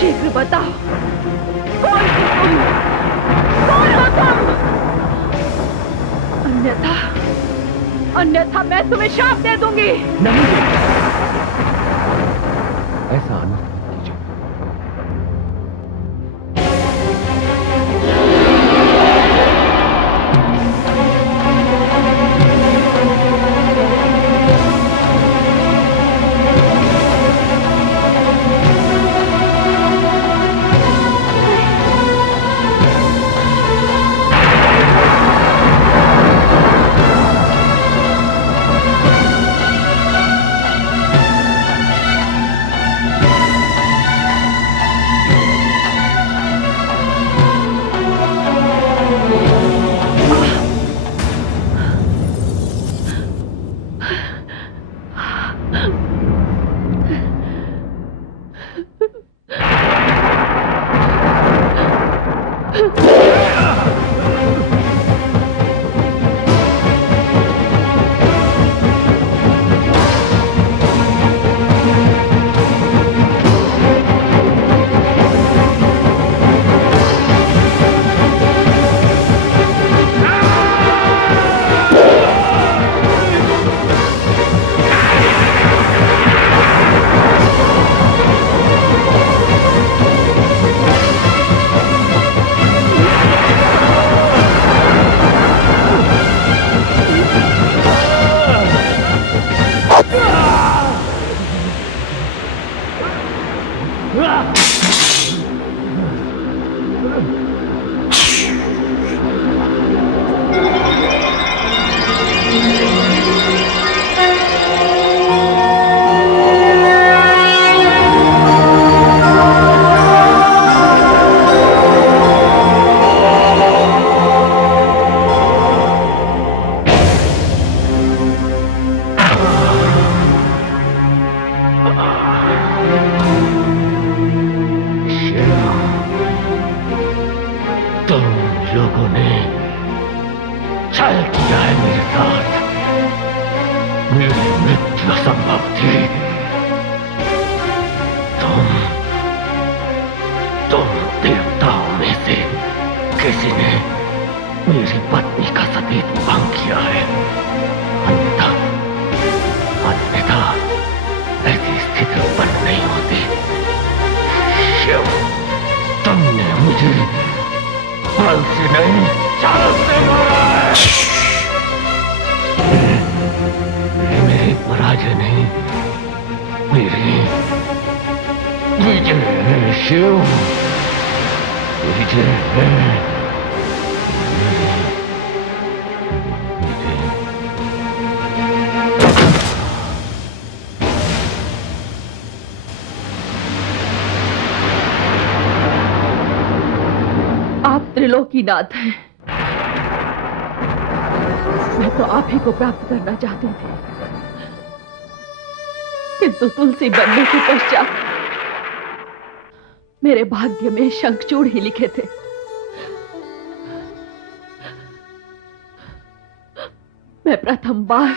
शीघ्र बताओ, कौन हो तुम? कौन हो तुम? अन्यथा मैं तुम्हें शाप दे दूंगी। नहीं, ऐसा अनर्थ कीजिए। त्रिलोकीनाथ है। मैं तो आप ही को प्राप्त करना चाहती थी, किंतु तुलसी बनने के पश्चात मेरे भाग्य में शंखचूड़ ही लिखे थे। मैं प्रथम बार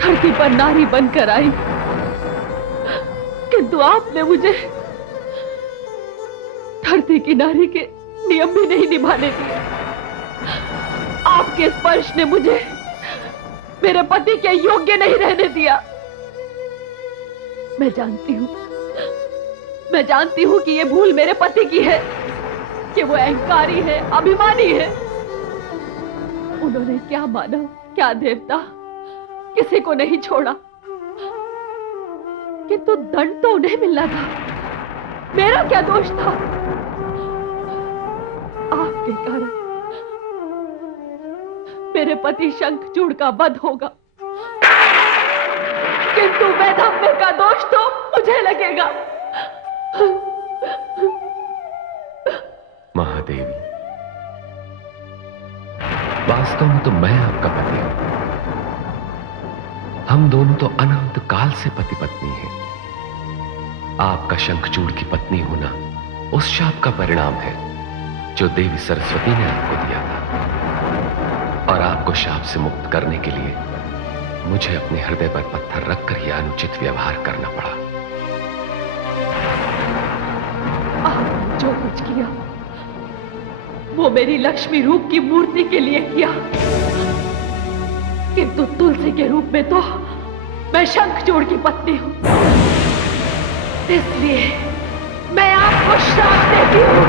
धरती पर नारी बनकर आई, किंतु आपने मुझे धरती की नारी के नियम भी नहीं निभाने दिए। आपके स्पर्श ने मुझे मेरे पति के योग्य नहीं रहने दिया। मैं जानती हूं कि यह भूल मेरे पति की है, कि वो अहंकारी है, अभिमानी है। उन्होंने क्या मानव, क्या देवता, किसी को नहीं छोड़ा, किंतु दंड तो उन्हें मिलना था। मेरा क्या दोष था? आपके कारण मेरे पति शंखचूड़ का वध होगा, किंतु वैधव्य का दोष तो मुझे लगेगा। महादेवी, वास्तव में तो मैं आपका पति हूं। हम दोनों तो अनंत काल से पति पत्नी हैं। आपका शंखचूड़ की पत्नी होना उस शाप का परिणाम है जो देवी सरस्वती ने आपको दिया था, और आपको शाप से मुक्त करने के लिए मुझे अपने हृदय पर पत्थर रखकर यह अनुचित व्यवहार करना पड़ा। जो कुछ किया वो मेरी लक्ष्मी रूप की मूर्ति के लिए किया, किंतु तुलसी के रूप में तो मैं शंखचूड़ की पत्नी हूं। इसलिए मैं आपको श्राप देती हूं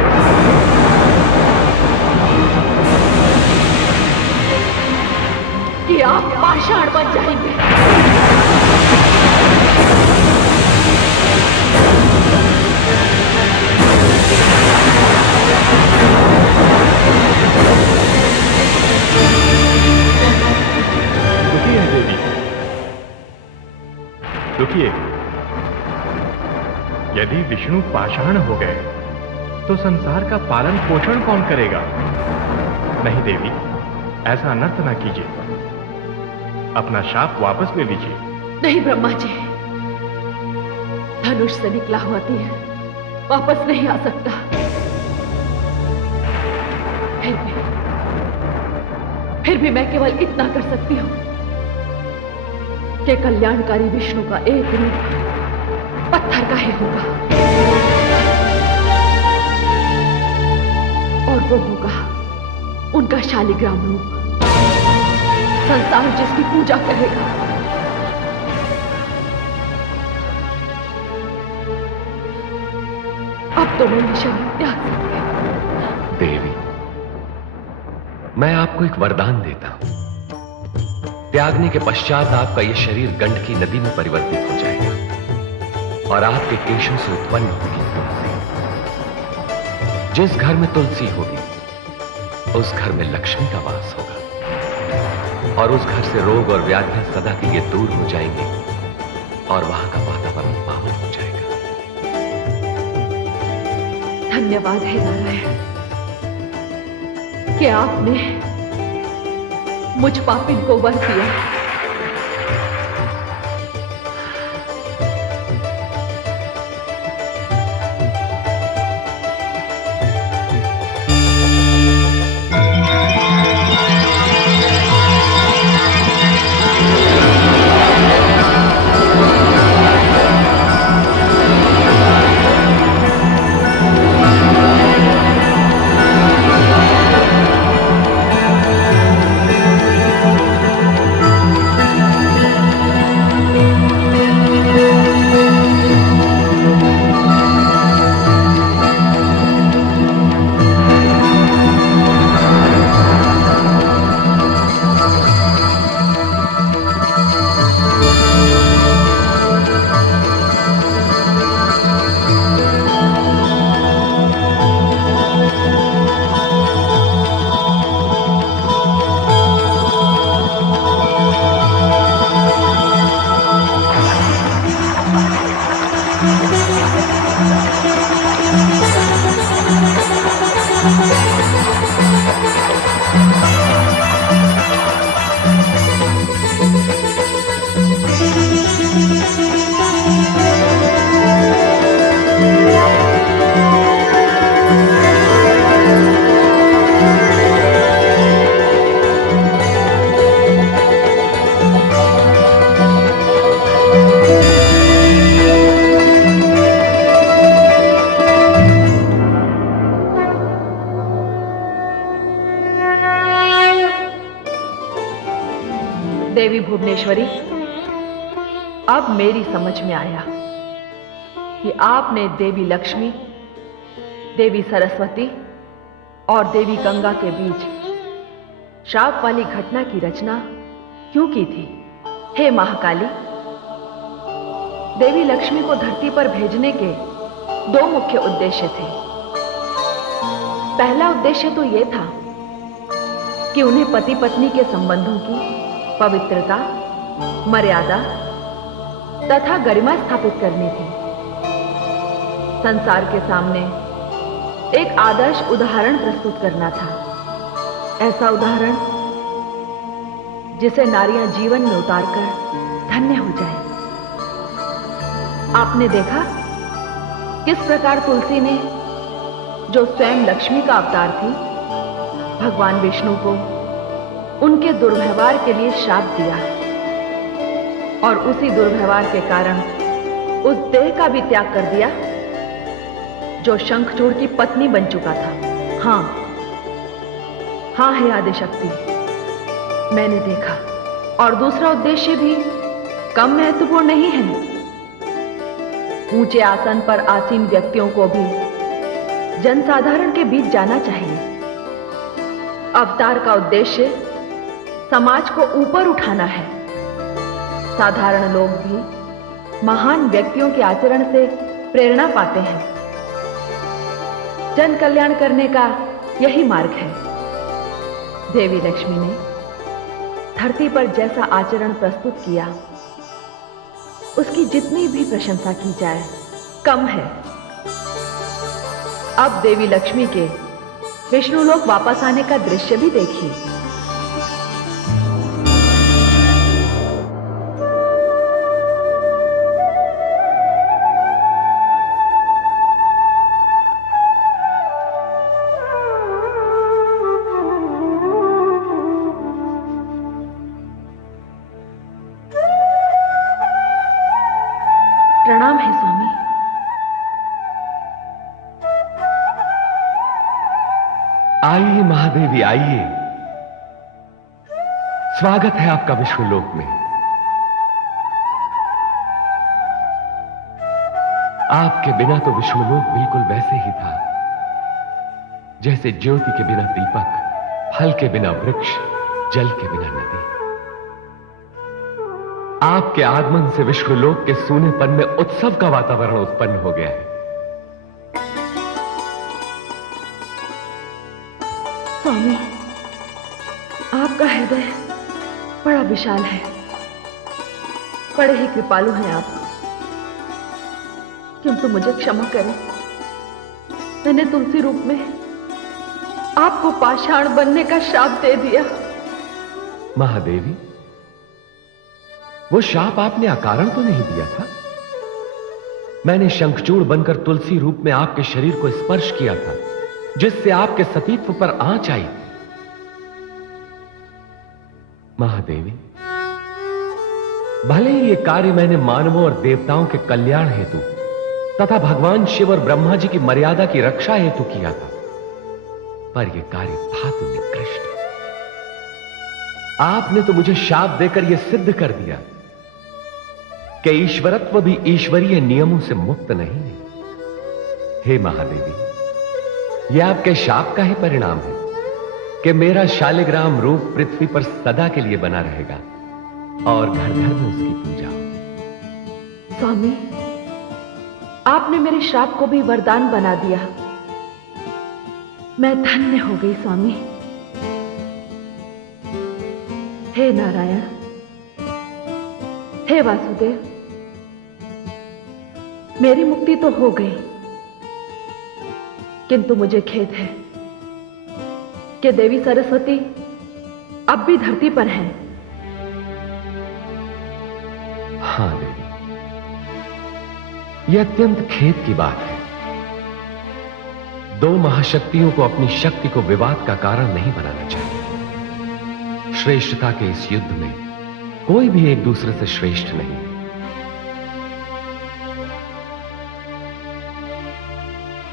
कि आप पाषाण बन जाएंगे। रुकिए देवी, रुकिए। यदि विष्णु पाषाण हो गए तो संसार का पालन पोषण कौन करेगा? नहीं देवी, ऐसा अनर्थ ना कीजिए। अपना शाप वापस ले लीजिए। नहीं ब्रह्मा जी, धनुष से निकला हुआ तीर वापस नहीं आ सकता। फिर भी मैं केवल इतना कर सकती हूं कि कल्याणकारी विष्णु का एक रूप पत्थर का ही होगा, और वो होगा उनका शालिग्राम रूप, संसार जिसकी पूजा करेगा। अब तो मैं शरीर त्याग सकती हूं। देवी, मैं आपको एक वरदान देता हूं। त्यागने के पश्चात आपका यह शरीर गंडकी नदी में परिवर्तित हो जाएगा और आपके केशों से उत्पन्न होगी तुलसी। जिस घर में तुलसी होगी उस घर में लक्ष्मी का वास होगा और उस घर से रोग और व्याधियां सदा के लिए दूर हो जाएंगी और वहां का वातावरण पावन हो जाएगा। धन्यवाद है नारायण कि आपने मुझ पापिन को वर दिया। देवी भुवनेश्वरी, अब मेरी समझ में आया कि आपने देवी लक्ष्मी, देवी सरस्वती और देवी गंगा के बीच श्राप वाली घटना की रचना क्यों की थी। हे महाकाली, देवी लक्ष्मी को धरती पर भेजने के दो मुख्य उद्देश्य थे। पहला उद्देश्य तो यह था कि उन्हें पति पत्नी के संबंधों की पवित्रता, मर्यादा तथा गरिमा स्थापित करनी थी। संसार के सामने एक आदर्श उदाहरण प्रस्तुत करना था, ऐसा उदाहरण जिसे नारियां जीवन में उतारकर धन्य हो जाए। आपने देखा किस प्रकार तुलसी ने, जो स्वयं लक्ष्मी का अवतार थी, भगवान विष्णु को उनके दुर्व्यवहार के लिए श्राप दिया और उसी दुर्व्यवहार के कारण उस देह का भी त्याग कर दिया। जो शंखचूड़ की पत्नी बन चुका था। हाँ हाँ है आदिशक्ति, मैंने देखा। और दूसरा उद्देश्य भी कम महत्वपूर्ण नहीं है। ऊंचे आसन पर आसीन व्यक्तियों को भी जनसाधारण के बीच जाना चाहिए। अवतार का उद्देश्य समाज को ऊपर उठाना है। साधारण लोग भी महान व्यक्तियों के आचरण से प्रेरणा पाते हैं। जन कल्याण करने का यही मार्ग है। देवी लक्ष्मी ने धरती पर जैसा आचरण प्रस्तुत किया, उसकी जितनी भी प्रशंसा की जाए कम है। अब देवी लक्ष्मी के विष्णुलोक वापस आने का दृश्य भी देखिए। प्रणाम है स्वामी। आइए महादेवी आइए, स्वागत है आपका विष्णुलोक में। आपके बिना तो विष्णुलोक बिल्कुल वैसे ही था, जैसे ज्योति के बिना दीपक, फल के बिना वृक्ष, जल के बिना नदी। आपके आगमन से विष्णुलोक के सूनेपन में उत्सव का वातावरण उत्पन्न हो गया है। स्वामी, आपका हृदय बड़ा विशाल है, बड़े ही कृपालु हैं आप। किंतु मुझे क्षमा करें, मैंने तुलसी रूप में आपको पाषाण बनने का श्राप दे दिया। महादेवी, वो शाप आपने अकारण तो नहीं दिया था। मैंने शंखचूड़ बनकर तुलसी रूप में आपके शरीर को स्पर्श किया था, जिससे आपके सतीत्व पर आंच आई। महादेवी, भले ही ये कार्य मैंने मानवों और देवताओं के कल्याण हेतु तथा भगवान शिव और ब्रह्मा जी की मर्यादा की रक्षा हेतु किया था, पर यह कार्य था तो निकृष्ट। आपने तो मुझे शाप देकर यह सिद्ध कर दिया कि ईश्वरत्व भी ईश्वरीय नियमों से मुक्त नहीं है। हे महादेवी, यह आपके शाप का ही परिणाम है कि मेरा शालिग्राम रूप पृथ्वी पर सदा के लिए बना रहेगा और घर घर में उसकी पूजा होगी। स्वामी, आपने मेरे श्राप को भी वरदान बना दिया। मैं धन्य हो गई स्वामी। हे नारायण, हे वासुदेव, मेरी मुक्ति तो हो गई, किंतु मुझे खेद है कि देवी सरस्वती अब भी धरती पर हैं। हां देवी, यह अत्यंत खेद की बात है। दो महाशक्तियों को अपनी शक्ति को विवाद का कारण नहीं बनाना चाहिए। श्रेष्ठता के इस युद्ध में कोई भी एक दूसरे से श्रेष्ठ नहीं है।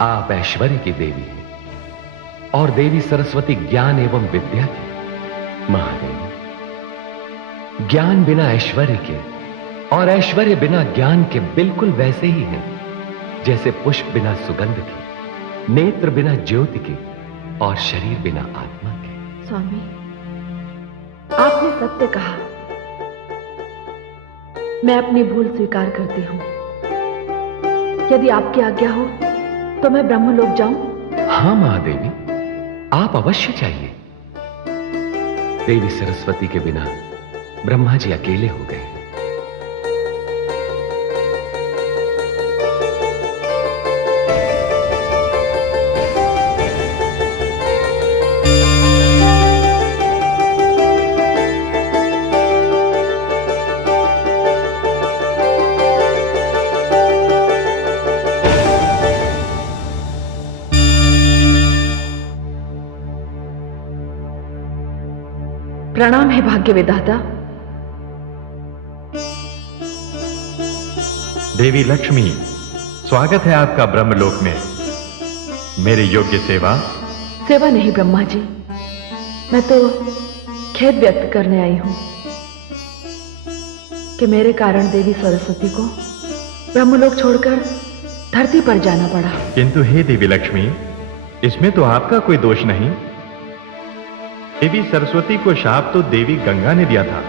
आप ऐश्वर्य की देवी हैं और देवी सरस्वती ज्ञान एवं विद्या की। महादेवी, ज्ञान बिना ऐश्वर्य के और ऐश्वर्य बिना ज्ञान के बिल्कुल वैसे ही हैं जैसे पुष्प बिना सुगंध के, नेत्र बिना ज्योति के और शरीर बिना आत्मा के। स्वामी, आपने सत्य कहा। मैं अपनी भूल स्वीकार करती हूं। यदि आपकी आज्ञा हो तो मैं ब्रह्मलोक जाऊं? हां महादेवी, आप अवश्य चाहिए। देवी सरस्वती के बिना ब्रह्मा जी अकेले हो गए। प्रणाम है भाग्य विधाता। देवी लक्ष्मी, स्वागत है आपका ब्रह्मलोक में। मेरी योग्य सेवा? सेवा नहीं ब्रह्मा जी, मैं तो खेद व्यक्त करने आई हूं कि मेरे कारण देवी सरस्वती को ब्रह्मलोक छोड़कर धरती पर जाना पड़ा। किंतु हे देवी लक्ष्मी, इसमें तो आपका कोई दोष नहीं। देवी सरस्वती को शाप तो देवी गंगा ने दिया था।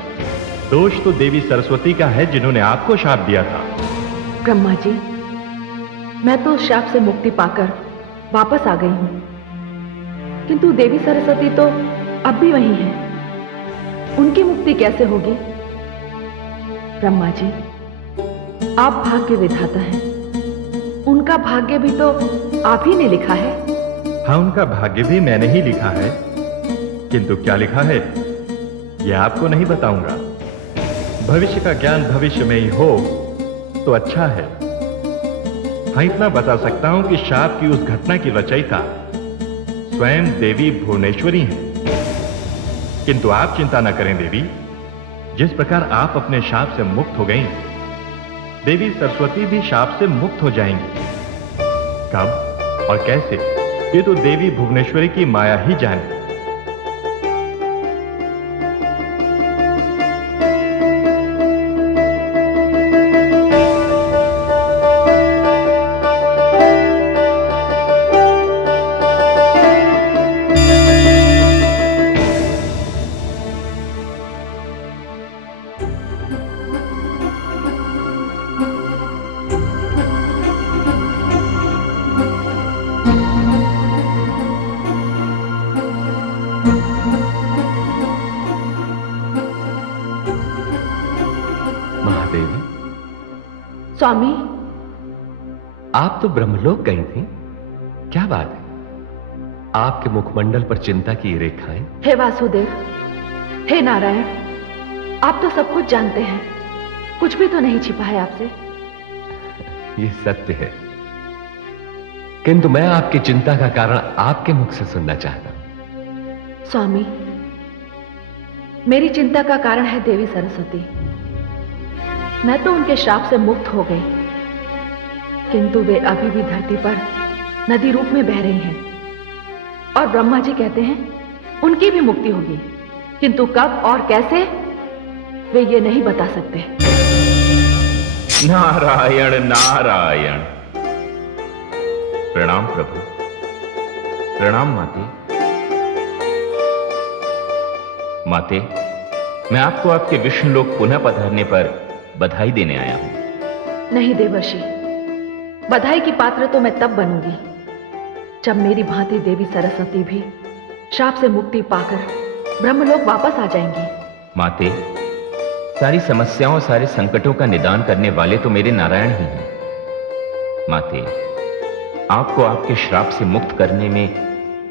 दोष तो देवी सरस्वती का है जिन्होंने आपको शाप दिया था। ब्रह्मा जी, मैं तो उस शाप से मुक्ति पाकर वापस आ गई हूं, किंतु देवी सरस्वती तो अब भी वही है। उनकी मुक्ति कैसे होगी? ब्रह्मा जी, आप भाग्य विधाता हैं, उनका भाग्य भी तो आप ही ने लिखा है। हाँ, उनका भाग्य भी मैंने ही लिखा है, किंतु क्या लिखा है यह आपको नहीं बताऊंगा। भविष्य का ज्ञान भविष्य में ही हो तो अच्छा है। हाँ, इतना बता सकता हूं कि शाप की उस घटना की रचयिता स्वयं देवी भुवनेश्वरी हैं। किंतु आप चिंता न करें देवी, जिस प्रकार आप अपने शाप से मुक्त हो गई, देवी सरस्वती भी शाप से मुक्त हो जाएंगी। कब और कैसे, ये तो देवी भुवनेश्वरी की माया ही जाने। स्वामी, आप तो ब्रह्मलोक गई थी, क्या बात है? आपके मुखमंडल पर चिंता की रेखाएं। हे वासुदेव, हे नारायण, आप तो सब कुछ जानते हैं, कुछ भी तो नहीं छिपा है आपसे। ये सत्य है, किंतु मैं आपकी चिंता का कारण आपके मुख से सुनना चाहता हूं। स्वामी, मेरी चिंता का कारण है देवी सरस्वती। मैं तो उनके शाप से मुक्त हो गई, किंतु वे अभी भी धरती पर नदी रूप में बह रही हैं, और ब्रह्मा जी कहते हैं उनकी भी मुक्ति होगी, किंतु कब और कैसे वे ये नहीं बता सकते। नारायण नारायण। प्रणाम प्रभु। प्रणाम माते। माते, मैं आपको आपके विष्णु लोक पुनः पधारने पर बधाई देने आया हूं। नहीं देवर्षि, बधाई की पात्र तो मैं तब बनूंगी जब मेरी भांति देवी सरस्वती भी शाप से मुक्ति पाकर ब्रह्मलोक वापस आ जाएंगी। माते, सारी समस्याओं, सारे संकटों का निदान करने वाले तो मेरे नारायण ही हैं। माते, आपको आपके श्राप से मुक्त करने में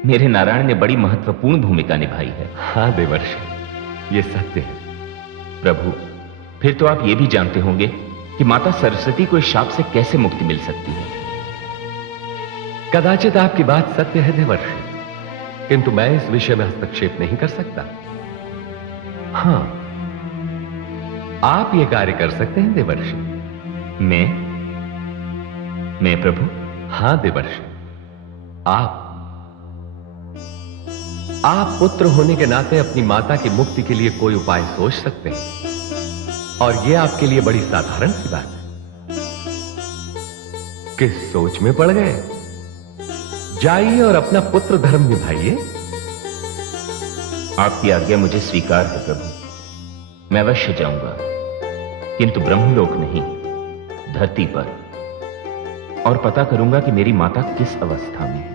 मेरे नारायण ने बड़ी महत्वपूर्ण भूमिका निभाई है। हाँ देवर्षि, ये सत्य है। प्रभु, फिर तो आप ये भी जानते होंगे कि माता सरस्वती को इस शाप से कैसे मुक्ति मिल सकती है। कदाचित आपकी बात सत्य है देवर्षि, किंतु मैं इस विषय में हस्तक्षेप नहीं कर सकता। हां, आप ये कार्य कर सकते हैं देवर्षि। मैं प्रभु? हां देवर्षि, आप पुत्र होने के नाते अपनी माता की मुक्ति के लिए कोई उपाय सोच सकते हैं, और यह आपके लिए बड़ी साधारण सी बात है। किस सोच में पड़ गए? जाइए और अपना पुत्र धर्म निभाइए। आपकी आज्ञा मुझे स्वीकार है प्रभु। मैं अवश्य जाऊंगा, किंतु ब्रह्मलोक नहीं, धरती पर, और पता करूंगा कि मेरी माता किस अवस्था में है।